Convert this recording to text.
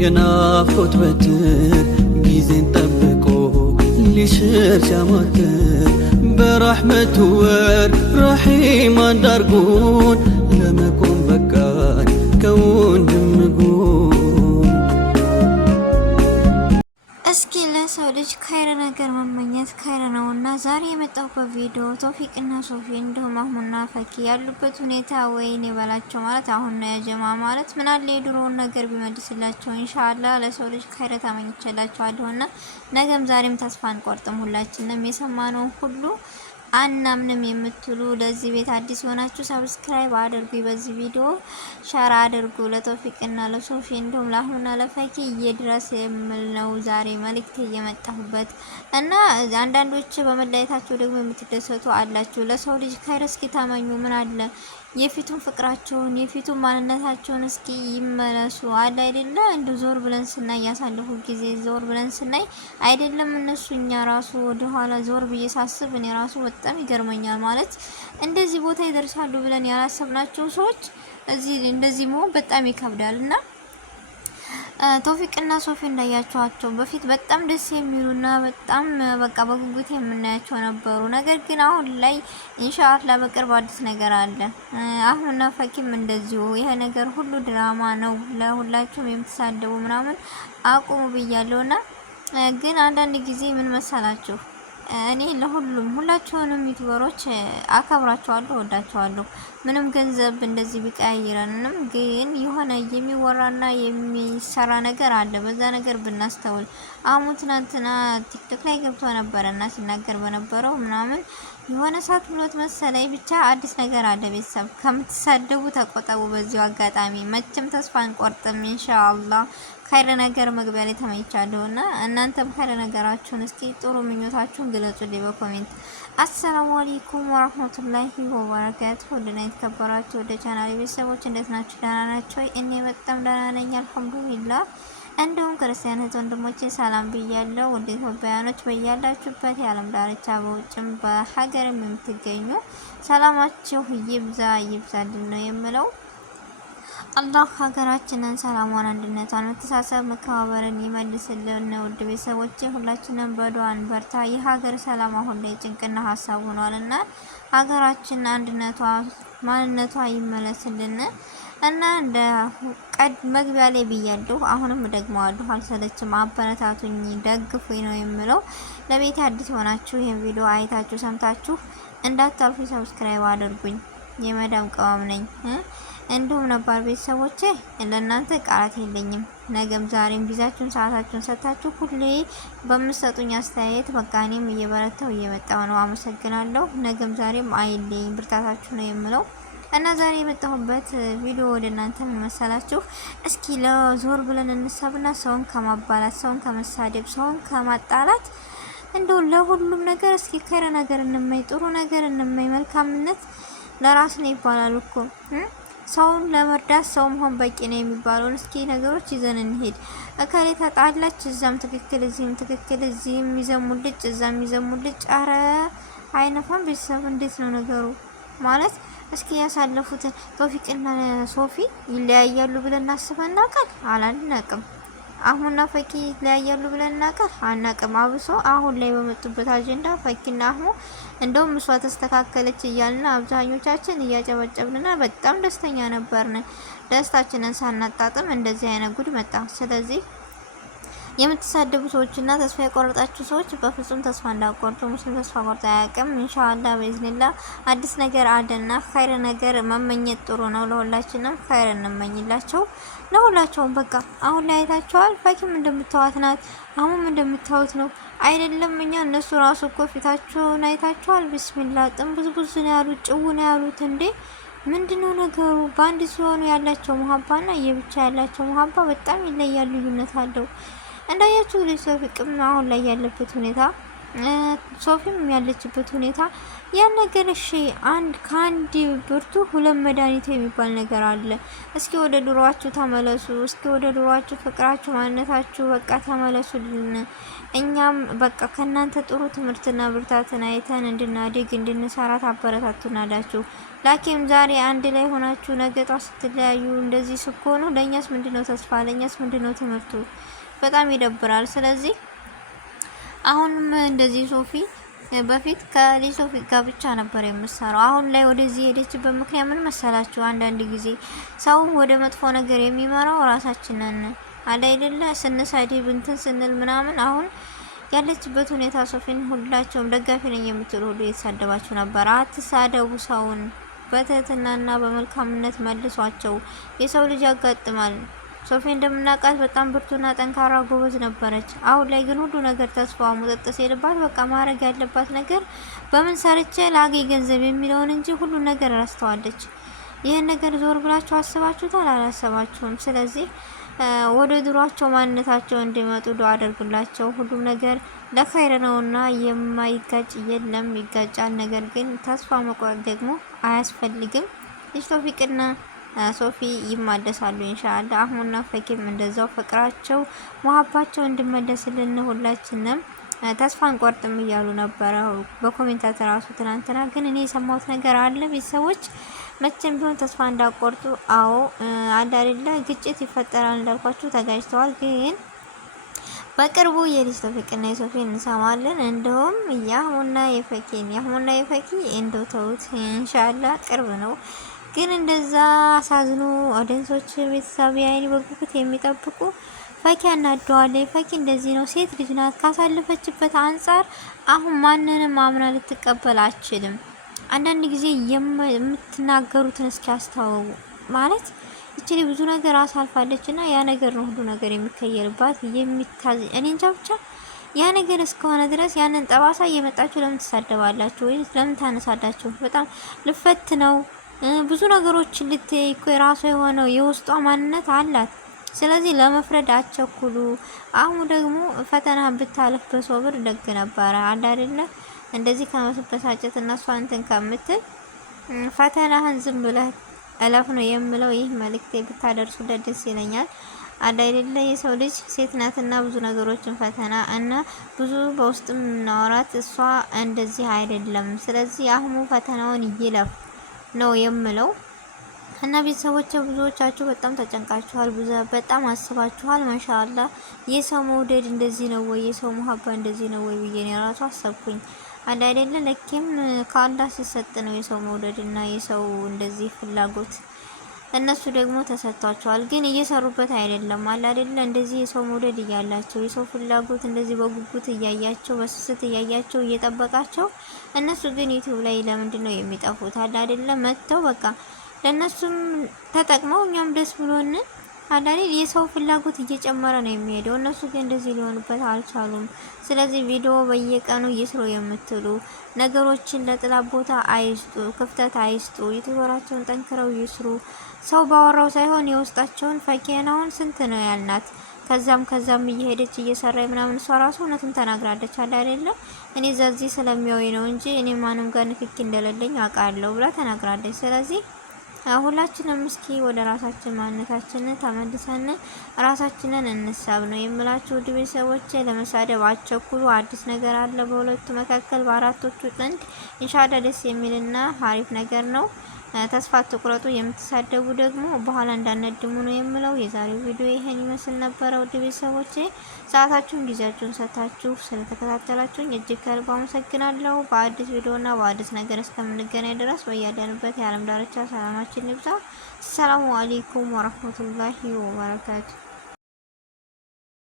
የናፍቆት በትር ጊዜን ጠብቆ ሊሽር ሲያማትር በረሕመቱ ወር ረሒም አንዳርጎን ለመቆም በቃን ከወንድም ጎን። እስኪ ለሰው ልጅ ካይረ ነገር መመኘት ካይረ ነውና ዛሬ የመጣሁበት ቪዲዮ ቶፊቅና ሶፊ እንዲሁም አህሙና ፈኪ ያሉበት ሁኔታ ወይኔ በላቸው ማለት አሁን ነው ያጀማ ማለት ምን አለ የድሮውን ነገር ቢመልስላቸው ኢንሻአላህ ለሰው ልጅ ካይረ ታመኝችላቸዋለሁና ነገም ዛሬም ተስፋ አንቆርጥም። ሁላችንም የሰማነው ሁሉ አናምንም የምትሉ ለዚህ ቤት አዲስ ሆናችሁ ሰብስክራይብ አድርጉ፣ በዚህ ቪዲዮ ሸር አድርጉ። ለቶፊቅና ለሶፊ እንዲሁም ለአህሙና ለፈኪ እየድረስ የምል ነው ዛሬ መልእክት እየመጣሁበት እና አንዳንዶች በመለየታቸው ደግሞ የምትደሰቱ አላችሁ። ለሰው ልጅ ካይረ እስኪ ታመኙ ምን አለ የፊቱን ፍቅራቸውን የፊቱን ማንነታቸውን እስኪ ይመለሱ አለ አይደለ? እንደ ዞር ብለን ስናይ ያሳለፉ ጊዜ ዞር ብለን ስናይ አይደለም እነሱ እኛ ራሱ ወደ ኋላ ዞር ብዬ ሳስብ እኔ ራሱ በጣም ይገርመኛል። ማለት እንደዚህ ቦታ ይደርሳሉ ብለን ያላሰብናቸው ሰዎች እዚህ እንደዚህ መሆን በጣም ይከብዳልና ቶፊቅና ሶፊ እንዳያቸዋቸው በፊት በጣም ደስ የሚሉና በጣም በቃ በጉጉት የምናያቸው ነበሩ። ነገር ግን አሁን ላይ ኢንሻአላህ በቅርብ አዲስ ነገር አለ። አህሙና ፈኪም እንደዚሁ ይሄ ነገር ሁሉ ድራማ ነው፣ ለሁላችሁም የምትሳደቡ ምናምን አቁሙ ብያለሁና ግን አንዳንድ ጊዜ ምን መሰላችሁ እኔ ሁላችሁንም ዩቲዩበሮች አከብራቸዋለሁ፣ ወዳቸዋለሁ። ምንም ገንዘብ እንደዚህ ቢቀያይረንም ግን የሆነ የሚወራና የሚሰራ ነገር አለ። በዛ ነገር ብናስተውል አህሙ ትናንትና ቲክቶክ ላይ ገብቶ ነበርና ሲናገር በነበረው ምናምን የሆነ ሰዓት ብሎት መሰለኝ ብቻ አዲስ ነገር አለ። ቤተሰብ ከምትሳደቡ ተቆጠቡ። በዚሁ አጋጣሚ መቼም ተስፋ አንቆርጥም ኢንሻአላህ። ካይረ ነገር መግቢያ ላይ ተመኝቻለሁና እናንተም ካይረ ነገራችሁን እስኪ ጥሩ ምኞታችሁን ግለጹልኝ በኮሜንት። አሰላሙ አለይኩም ወራህመቱላሂ ወበረካቱሁ። ወደና የተከበራችሁ ወደ ቻናሌ ቤተሰቦች እንዴት ናችሁ? ደህና ናችሁ? እኔ በጣም ደህና ነኝ አልሐምዱሊላህ። እንዲሁም ክርስቲያን እህት ወንድሞቼ ሰላም ብያለሁ። ወደ ኢትዮጵያውያኖች በያላችሁበት የዓለም ዳርቻ በውጭም በሀገርም የምትገኙ ሰላማችሁ ይብዛ ይብዛልን ነው የምለው። አላህ ሀገራችንን ሰላሟን፣ አንድነቷን፣ መተሳሰብ፣ መከባበርን ይመልስልን። ውድ ቤተሰቦቼ ሁላችንም በዱዓን በርታ። የሀገር ሰላም አሁን ላይ ጭንቅና ሀሳብ ሆኗልና ሀገራችን አንድነቷ ማንነቷ ይመለስልን እና እንደ መግቢያ ላይ ብያለሁ፣ አሁንም ደግመዋለሁ፣ አልሰለችም። አበረታቱኝ፣ ደግፉኝ ነው የምለው። ለቤት አዲስ ሆናችሁ ይሄን ቪዲዮ አይታችሁ ሰምታችሁ እንዳታልፉ ሰብስክራይብ አድርጉኝ። የመዳም ቅመም ነኝ። እንዲሁም ነባር ቤተሰቦቼ ለእናንተ ቃላት የለኝም። ነገም ዛሬም ጊዜያችሁን ሰዓታችሁን ሰጥታችሁ ሁሌ በምትሰጡኝ አስተያየት በቃ እኔም እየበረታው እየመጣው ነው። አመሰግናለሁ። ነገም ዛሬም አይለኝ ብርታታችሁ ነው የምለው እና ዛሬ የመጣሁበት ቪዲዮ ወደ እናንተ መሰላችሁ። እስኪ ለዞር ብለን እንሰብና ሰውን ከማባላት፣ ሰውን ከመሳደብ፣ ሰውን ከማጣላት እንደው ለሁሉም ነገር እስኪ ከረ ነገር እንመኝ፣ ጥሩ ነገር እንመኝ። መልካምነት ለራስ ነው ይባላል እኮ ሰውን ለመርዳት ሰው መሆን በቂ ነው የሚባለውን እስኪ ነገሮች ይዘን እንሄድ። እከሌ ተጣላች፣ እዛም ትክክል እዚህም ትክክል፣ እዚህም ይዘሙልጭ እዛም ይዘሙልጭ። አረ አይነፋም። ቤተሰብ እንዴት ነው ነገሩ? ማለት እስኪ ያሳለፉትን ቶፊቅና ሶፊ ይለያያሉ ብለን እናስበን እናውቃል? አላልነቅም። አህሙና ፈኪ ይለያያሉ ብለን እናውቃል? አናውቅም። አብሶ አሁን ላይ በመጡበት አጀንዳ ፈኪና አህሙ እንደውም እሷ ተስተካከለች እያልና አብዛኞቻችን እያጨበጨብንና በጣም ደስተኛ ነበርን። ደስታችንን ሳናጣጥም እንደዚህ አይነት ጉድ መጣ። ስለዚህ የምትሳደቡ ሰዎችና ተስፋ የቆረጣችሁ ሰዎች በፍጹም ተስፋ እንዳቆርጡ። ሙስሊም ተስፋ ቆርጦ አያውቅም። ኢንሻአላህ በኢዝኒላህ አዲስ ነገር አለና ኸይር ነገር መመኘት ጥሩ ነው። ለሁላችንም ኸይር እንመኝላቸው ለሁላቸውም። በቃ አሁን ላይ አይታቸዋል። ፈኪም እንደምታዋት ናት፣ አሁንም እንደምታዩት ነው አይደለም? እኛ እነሱ ራሱ እኮ ፊታቸውን አይታቸዋል። ቢስሚላህ ጥንቡዝቡዝ ነው ያሉት፣ ጭው ነው ያሉት። እንዴ ምንድነው ነገሩ? በአንድ ሲሆኑ ያላቸው መሀባና የብቻ ያላቸው መሀባ በጣም ይለያል፣ ልዩነት አለው። እንዳያችሁ ቶፊቅም አሁን ላይ ያለበት ሁኔታ ሶፊም ያለችበት ሁኔታ ያን ነገር እሺ፣ ከአንድ ብርቱ ሁለት መድኃኒት የሚባል ነገር አለ። እስኪ ወደ ድሮዋችሁ ተመለሱ። እስኪ ወደ ድሮዋችሁ ፍቅራችሁ፣ ማንነታችሁ በቃ ተመለሱልን። እኛም በቃ ከእናንተ ጥሩ ትምህርትና ብርታትን አይተን እንድናድግ እንድንሰራ ታበረታቱናላችሁ። ላኪም ዛሬ አንድ ላይ ሆናችሁ ነገ ጧት ስትለያዩ እንደዚህ ስትሆኑ ለእኛስ ምንድነው ተስፋ? ለእኛስ ምንድነው ትምህርቱ? በጣም ይደብራል። ስለዚህ አሁንም እንደዚህ ሶፊ በፊት ከልጅ ሶፊ ጋር ብቻ ነበር የምሰራው። አሁን ላይ ወደዚህ ሄደችበት ምክንያት ምን መሰላችሁ? አንዳንድ ጊዜ ሰው ወደ መጥፎ ነገር የሚመራው ራሳችንን አይደለ? ስንሳደብ እንትን ስንል ምናምን። አሁን ያለችበት ሁኔታ ሶፊን ሁላቸውም ደጋፊ ነኝ የምትሉ ሁሉ የተሳደባችሁ ነበር። አትሳደቡ። ሰውን በትህትናና በመልካምነት መልሷቸው። የሰው ልጅ ያጋጥማል። ሶፊ እንደምናውቃት በጣም ብርቱና ጠንካራ ጎበዝ ነበረች። አሁን ላይ ግን ሁሉ ነገር ተስፋዋ ሙጠጥ ሲልባት በቃ ማድረግ ያለባት ነገር በምን ሰርቼ ላገኝ ገንዘብ የሚለውን እንጂ ሁሉ ነገር ረስተዋለች። ይህን ነገር ዞር ብላችሁ አስባችሁታል? አላሰባችሁም? ስለዚህ ወደ ድሯቸው ማንነታቸው እንዲመጡ ዱአ አድርጉላቸው። ሁሉም ነገር ለኸይር ነውና የማይጋጭ የለም፣ ይጋጫል። ነገር ግን ተስፋ መቁረጥ ደግሞ አያስፈልግም። ቶፊቅና ሶፊ ይማደሳሉ ኢንሻአላህ። አህሙና ፈኪም እንደዛው ፍቅራቸው መሀባቸው እንዲመለስልን ሁላችንም ተስፋ አንቆርጥም እያሉ ነበረ በኮሜንታት ራሱ ትናንትና። ግን እኔ የሰማሁት ነገር አለ ቤተሰቦች መቼም ቢሆን ተስፋ እንዳቆርጡ። አዎ አንድ አይደለ ግጭት ይፈጠራል እንዳልኳችሁ ተጋጭተዋል። ግን በቅርቡ የልጅ ቶፊቅና የሶፊን እንሰማለን። እንደውም የአህሙና የፈኪ እንደው ተውት ኢንሻአላህ ቅርብ ነው። ግን እንደዛ አሳዝኖ ኦዲየንሶች ቤተሰብ ያይን በጉጉት የሚጠብቁ ፈኪ አናደዋለች። ፈኪ እንደዚህ ነው፣ ሴት ልጅ ናት። ካሳለፈችበት አንጻር አሁን ማንንም አምና ልትቀበል አትችልም። አንዳንድ ጊዜ የምትናገሩትን እስኪ አስተዋው ማለት እቺ ብዙ ነገር አሳልፋለችና ያ ነገር ነው ሁሉ ነገር የሚከየርባት የሚታዝ እኔ እንጃ ብቻ ያ ነገር እስከሆነ ድረስ ያንን ጠባሳ እየመጣችሁ ለምን ትሳደባላችሁ ወይ ለምን ታነሳላችሁ? በጣም ልፈት ነው ብዙ ነገሮች ልትይኮ የራሱ የሆነው የውስጧ ማንነት አላት። ስለዚህ ለመፍረድ አቸኩሉ። አሁን ደግሞ ፈተና ብታለፍ በሶብር ደግ ነበረ አይደለ? እንደዚህ ከመሰበሳጨት እና እሷን እንትን ከምትል ፈተናህን ዝም ብለህ እለፍ ነው የምለው። ይህ መልእክቴ ብታደርሱለት ደስ ይለኛል። አይደለ? የሰው ልጅ ሴት ናትና ብዙ ነገሮችን ፈተና እና ብዙ በውስጥም እናወራት እሷ እንደዚህ አይደለም። ስለዚህ አህሙ ፈተናውን ይለፍ ነው የምለው። እና ቤተሰቦች ብዙዎቻችሁ በጣም ተጨንቃችኋል፣ በጣም አስባችኋል። ማሻአላ የሰው መውደድ እንደዚህ ነው ወይ? የሰው መሀባ እንደዚህ ነው ወይ ብዬ ነው ራሱ አሰብኩኝ። አንድ አይደለ ለኪም ከአላህ ሲሰጥ ነው የሰው መውደድ እና የሰው እንደዚህ ፍላጎት። እነሱ ደግሞ ተሰጥቷቸዋል፣ ግን እየሰሩበት አይደለም። አለ አይደለ እንደዚህ የሰው መውደድ እያላቸው የሰው ፍላጎት እንደዚህ በጉጉት እያያቸው በስስት እያያቸው እየጠበቃቸው፣ እነሱ ግን ዩቲዩብ ላይ ለምንድን ነው የሚጠፉት? አለ አይደለ መጥተው በቃ ለነሱም ተጠቅመው እኛም ደስ ብሎን አዳሪል የሰው ፍላጎት እየጨመረ ነው የሚሄደው። እነሱ ግን እንደዚህ ሊሆኑበት አልቻሉም። ስለዚህ ቪዲዮ በየቀኑ እየስሩ የምትሉ ነገሮችን ለጥላት ቦታ አይስጡ፣ ክፍተት አይስጡ። ዩቲዩበራቸውን ጠንክረው ይስሩ። ሰው ባወራው ሳይሆን የውስጣቸውን ፈኪናውን ስንት ነው ያልናት ከዛም እየሄደች እየሰራ ምናምን እሷ ራሱ እውነቱን ተናግራለች። አይደለ እኔ ዘዚህ ስለሚያወይ ነው እንጂ እኔ ማንም ጋር ንክኪ እንደሌለኝ አውቃለሁ ብላ ተናግራለች። ስለዚህ ሁላችንም እስኪ ወደ ራሳችን ማንነታችን ተመልሰን ራሳችንን እንሳብ ነው የምላችሁ። ውድ ቤተሰቦቼ ለመሳደብ አትቸኩሉ። አዲስ ነገር አለ በሁለቱ መካከል በአራቶቹ ጥንድ ኢንሻአላህ ደስ የሚልና አሪፍ ነገር ነው። ተስፋ አትቁረጡ። የምትሳደቡ ደግሞ በኋላ እንዳነድሙ ነው የምለው። የዛሬው ቪዲዮ ይሄን ይመስል ነበረ። ውድ ቤተሰቦቼ ሰዓታችሁን ጊዜያችሁን ሰጣችሁ ስለተከታተላችሁኝ እጅግ ከልብ አመሰግናለሁ። በአዲስ ቪዲዮና በአዲስ ነገር እስከምንገናኝ ድረስ በያለንበት የዓለም ዳርቻ ሰላማችን ይብዛ። ሰላሙ አለይኩም ወራህመቱላሂ ወበረካቱ።